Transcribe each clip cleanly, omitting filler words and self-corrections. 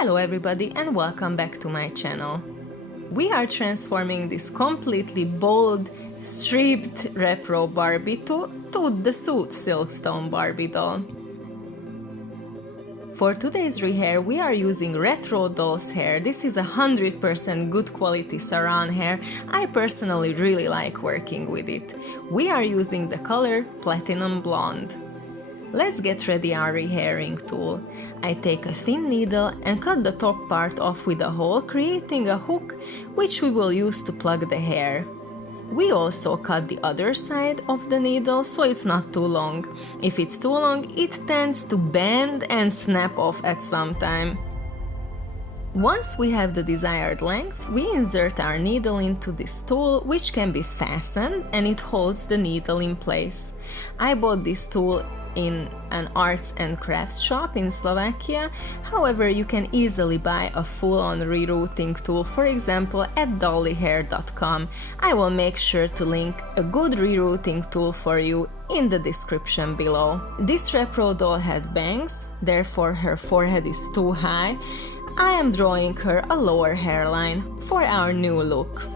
Hello everybody and welcome back to my channel. We are transforming this completely bold, striped repro Barbie to Tout De Suite Silkstone Barbie doll. For today's rehair we are using retro doll's hair. This is 100% good quality saran hair. I personally really like working with it. We are using the color Platinum Blonde. Let's get ready our rehairing tool. I take a thin needle and cut the top part off with a hole, creating a hook which we will use to plug the hair. We also cut the other side of the needle so it's not too long. If it's too long, it tends to bend and snap off at some time. Once we have the desired length, we insert our needle into this tool, which can be fastened and it holds the needle in place. I bought this tool in an arts and crafts shop in Slovakia. However, you can easily buy a full-on rerooting tool, for example at dollyhair.com. I will make sure to link a good rerooting tool for you in the description below. This repro doll had bangs, therefore her forehead is too high. I am drawing her a lower hairline for our new look.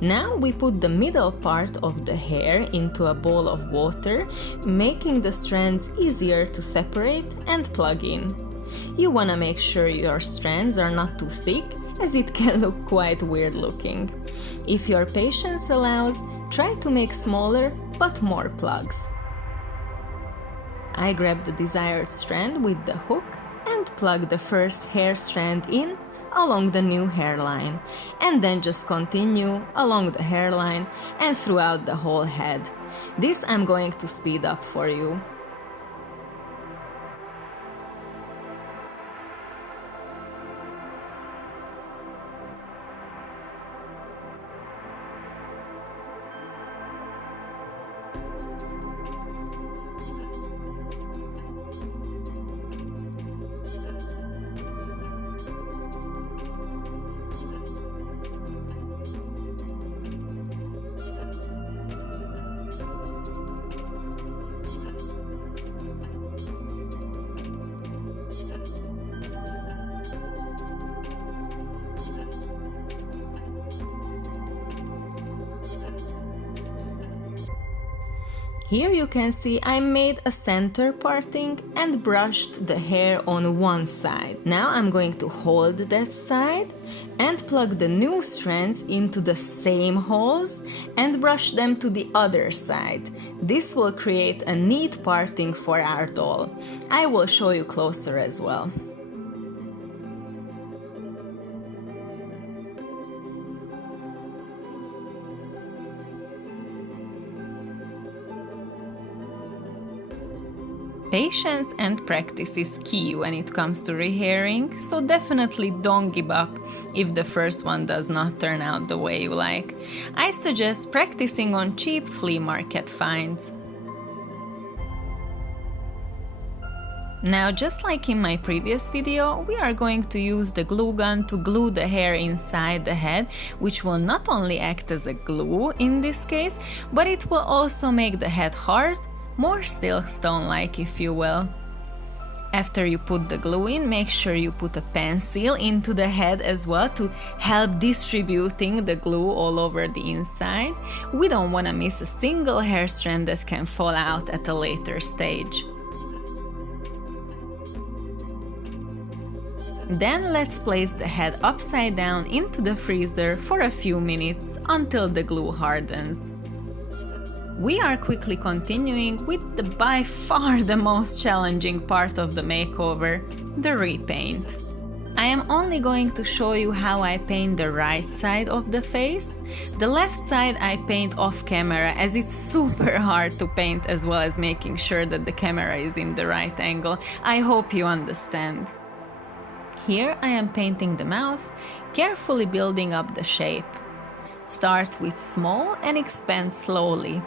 Now we put the middle part of the hair into a bowl of water, making the strands easier to separate and plug in. You wanna make sure your strands are not too thick, as it can look quite weird looking. If your patience allows, try to make smaller but more plugs. I grab the desired strand with the hook and plug the first hair strand in along the new hairline, and then just continue along the hairline and throughout the whole head. This I'm going to speed up for you. Here you can see I made a center parting and brushed the hair on one side. Now I'm going to hold that side and plug the new strands into the same holes and brush them to the other side. This will create a neat parting for our doll. I will show you closer as well. Patience and practice is key when it comes to rehairing, so definitely don't give up if the first one does not turn out the way you like. I suggest practicing on cheap flea market finds. Now, just like in my previous video, we are going to use the glue gun to glue the hair inside the head, which will not only act as a glue in this case, but it will also make the head hard, more silkstone-like if you will. After you put the glue in, make sure you put a pencil into the head as well to help distributing the glue all over the inside. We don't want to miss a single hair strand that can fall out at a later stage. Then let's place the head upside down into the freezer for a few minutes until the glue hardens. We are quickly continuing with the by far the most challenging part of the makeover, the repaint. I am only going to show you how I paint the right side of the face. The left side I paint off camera as it's super hard to paint, as well as making sure that the camera is in the right angle. I hope you understand. Here I am painting the mouth, carefully building up the shape. Start with small and expand slowly.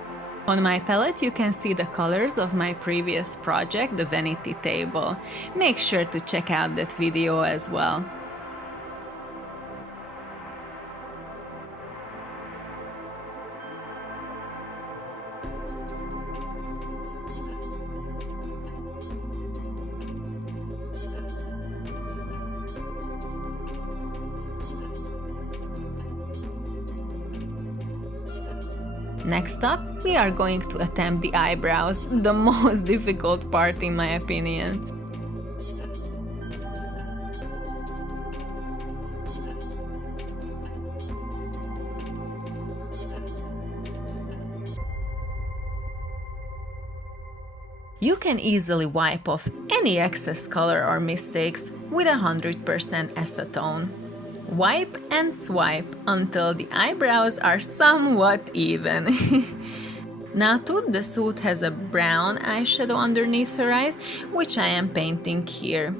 On my palette you can see the colors of my previous project, the vanity table. Make sure to check out that video as well. Next up, we are going to attempt the eyebrows, the most difficult part in my opinion. You can easily wipe off any excess color or mistakes with 100% acetone. Wipe and swipe until the eyebrows are somewhat even. Now Tout De Suite has a brown eyeshadow underneath her eyes, which I am painting here.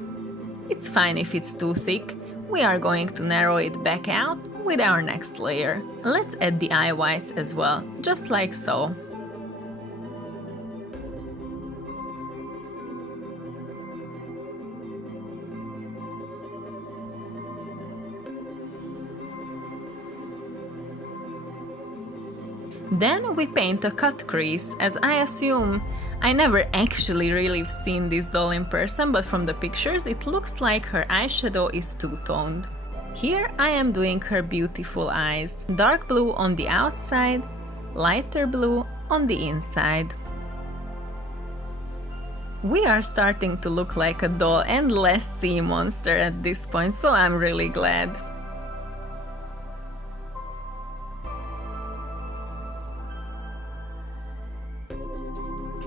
It's fine if it's too thick, we are going to narrow it back out with our next layer. Let's add the eye whites as well, just like so. Then we paint a cut crease, as I assume. I never actually really seen this doll in person, but from the pictures it looks like her eyeshadow is two-toned. Here I am doing her beautiful eyes. Dark blue on the outside, lighter blue on the inside. We are starting to look like a doll and less sea monster at this point, so I'm really glad.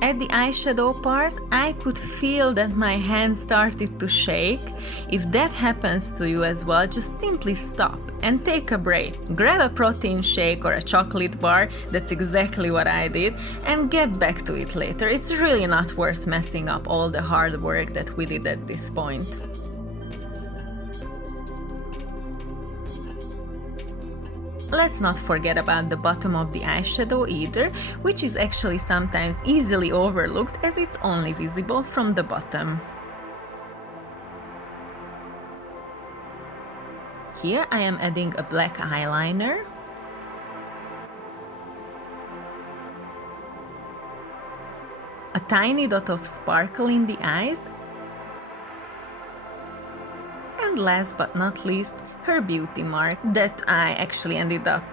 At the eyeshadow part, I could feel that my hand started to shake. If that happens to you as well, just simply stop and take a break. Grab a protein shake or a chocolate bar, that's exactly what I did, and get back to it later. It's really not worth messing up all the hard work that we did at this point. Let's not forget about the bottom of the eyeshadow either, which is actually sometimes easily overlooked as it's only visible from the bottom. Here I am adding a black eyeliner. A tiny dot of sparkle in the eyes. And last but not least, her beauty mark that I actually ended up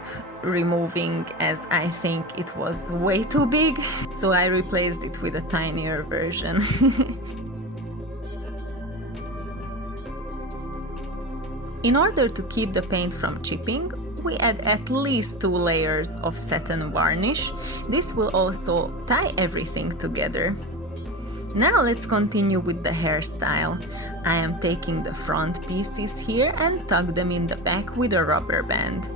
removing as I think it was way too big, so I replaced it with a tinier version. In order to keep the paint from chipping, we add at least 2 layers of satin varnish. This will also tie everything together. Now let's continue with the hairstyle. I am taking the front pieces here and tuck them in the back with a rubber band.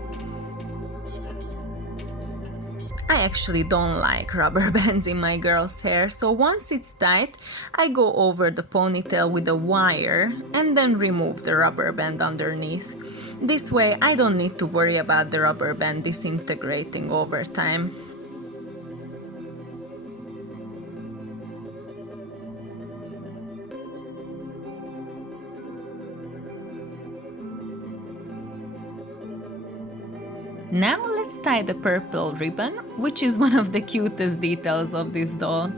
I actually don't like rubber bands in my girl's hair, so once it's tight, I go over the ponytail with a wire and then remove the rubber band underneath. This way I don't need to worry about the rubber band disintegrating over time. Now let's tie the purple ribbon, which is one of the cutest details of this doll.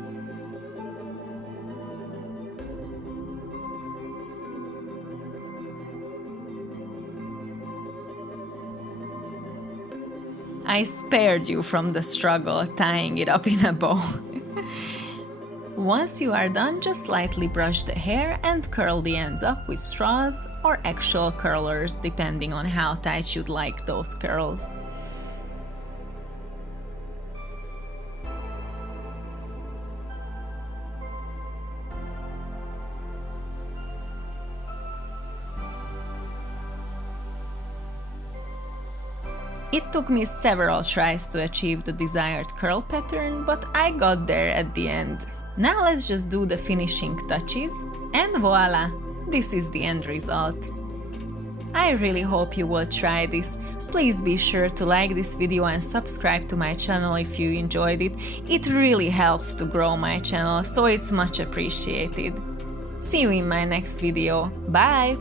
I spared you from the struggle tying it up in a bow. Once you are done, just lightly brush the hair and curl the ends up with straws or actual curlers, depending on how tight you'd like those curls. It took me several tries to achieve the desired curl pattern, but I got there at the end. Now let's just do the finishing touches, and voila, this is the end result. I really hope you will try this. Please be sure to like this video and subscribe to my channel if you enjoyed it. It really helps to grow my channel, so it's much appreciated. See you in my next video. Bye!